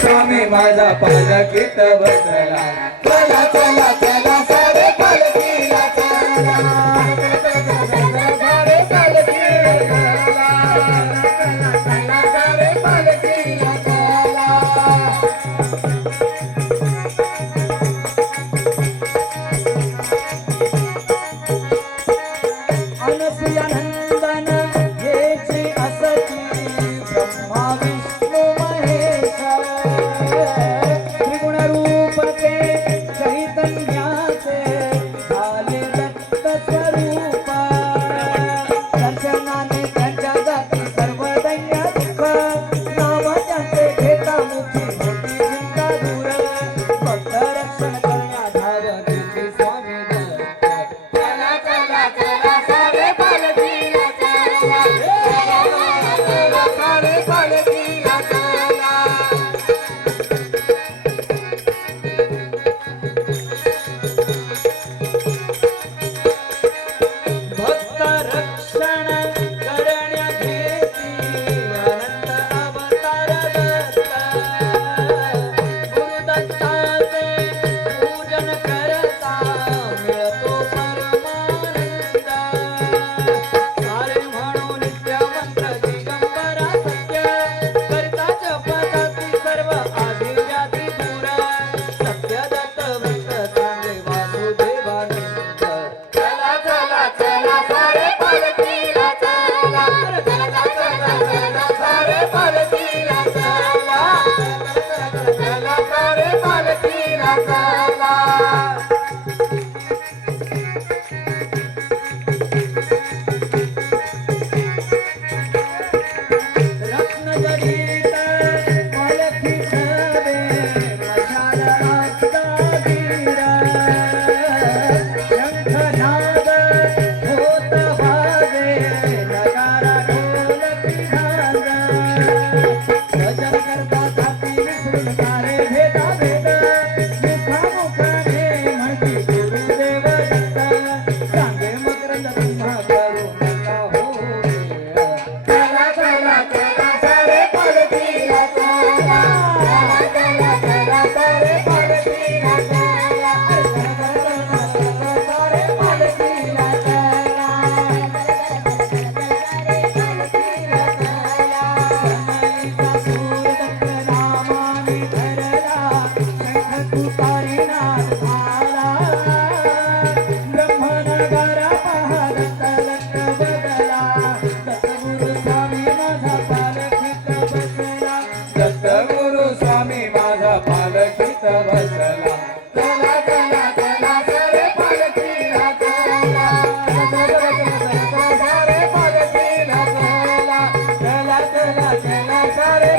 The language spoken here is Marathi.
स्वामी माझा पालखीत बसला चला चला चला सारे पालखीला चला सारे पालखीला चला सारे पालखीला चला अनसुया नंदन हेचे असती ब्रह्मा विष्णू महेश त्रिगुण रूप ते चैतन्याचे झाले दत्त स्वरूप दर्शनाने त्यांच्या जाती सर्व दैन्य दुःख नाम त्यांचे घेता मुखी होती चिंता दूर भक्त रक्षण करण्या धाव देते स्वामी दत्त चला चला चला सारे पालखीला चला चला सारे पालखीला चला भक्त रक्षण करण्यासाठी अनंत अवतार दत्त गुरुदत्ताचे पूजन करता मिळतो परमानंद सारे म्हणून नित्य मंत्र दिगंबरा सत्य करता जपताती सर्व आधी व्याधी दूर सत्य दत्त भक्त सांगे वासुदेवानंद चला चला चला सारे पालखीला चला चला चला चला सारे पालखीला चला चला सारे पालखीला चला रत्नजडित पालखी ठरे मशाल आस्तावीर शंखनाद होत वाजे नगारा ढोलकी झांज भजन करता थापी विसरून सारे भेदा भेद मुखामुखाने म्हणती गुरुदेव दत्त सांगे मकरंद ब्रह्मा करू नका हो चला चला चला सारे पालखीला चला चला चला सारे पालखीला चला सारे पालखीला चला समईचा सूर दत्त नामाने धरला शंख तुकारीनाथ झाला ब्रह्मनगरा पहा दत्त दत्त बदला दत्तगुरु स्वामी माझा पालखीत बसला दत्तगुरु स्वामी माझा पालखीत बसला चला चला चला सारे पालखीला चला चला सारे पालखीला चला चला चला चला सारे